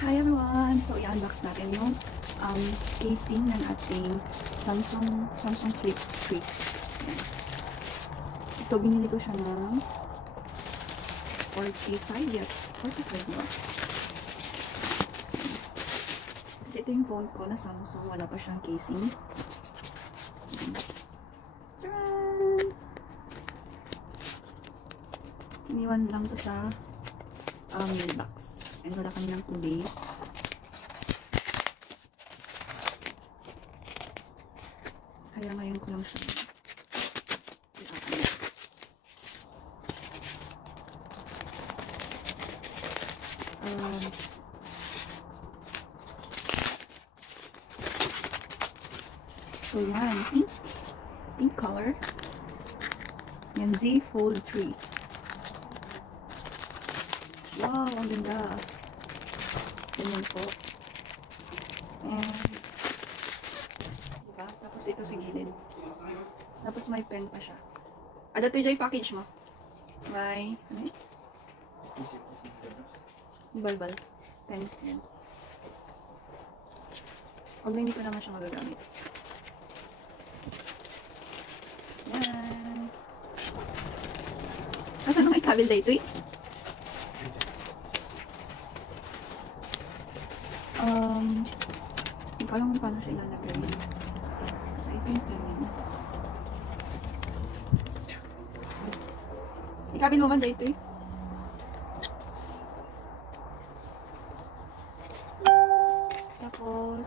Hi everyone! So i-unbox natin yung casing ng ating Samsung Flip 3. Yan. So binili ko siya ng 45, yes, 45 no? Kasi ito yung phone ko na Samsung, wala pa siyang casing. Tcharan! Iniwan lang to sa mailbox. And wala kami ng 2 days. Kaya ngayon ko lang siya so yan, pink color. Yan, Z Fold 3. Wow, ang ganda. Ganyan po. And, diba? Tapos ito sa gilid. Tapos may pen pa siya. Ada to yung package mo? May, ano yun? Balbal. Pen. Yan. Huwag na hindi ko naman siya magagamit. Yan. Asan ang ikabil na ito eh? Hindi ko alam kung paano siya ilalagay. I think ganyan. Ikabil mo man dito eh. Tapos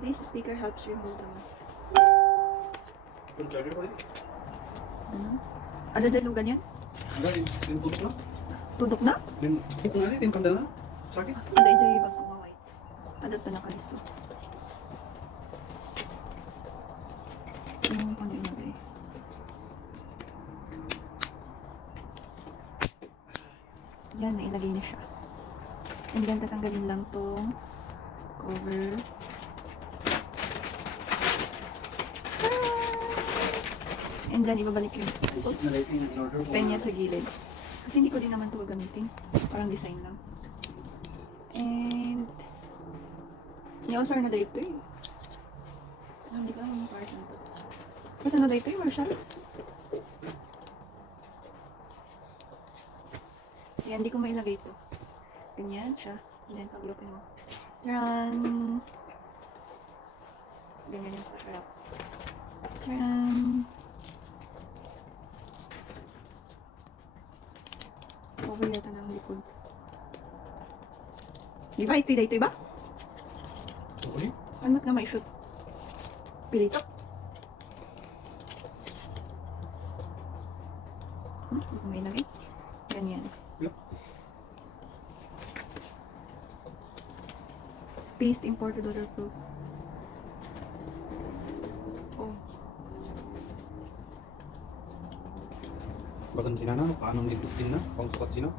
this sticker helps remove the mask. Ano? Ada dyan yung ganyan? Tudok na? Tudok na? Buk na rin, kanda na. Sakit. Ada dyan yung bag ko mawait. Ada ito nakaliso. Ano pang inagay? Yan, nailagay na siya. And then tatanggalin lang tong cover. And then ibabalik yung pen niya sa gilid. Kasi hindi ko din naman ito gagamitin. Parang design lang. And ni-osar na dito eh. Hindi ko alam yung para saan ito. Kasi na dito eh, Marshall. Kasi hindi ko mailagay ito. Ganyan siya. And then pag-open mo. Tcharan! Tapos ganyan yung sa harap. Tcharan! Over yata ng likod. Di ba? Ito ba? Okay. Ano nga may shoot? Pilito? Hindi ko may lagay. Ganyan. Paste imported waterproof. Oh. Bagan sina na, paano nilipistin na, pang sukat sina.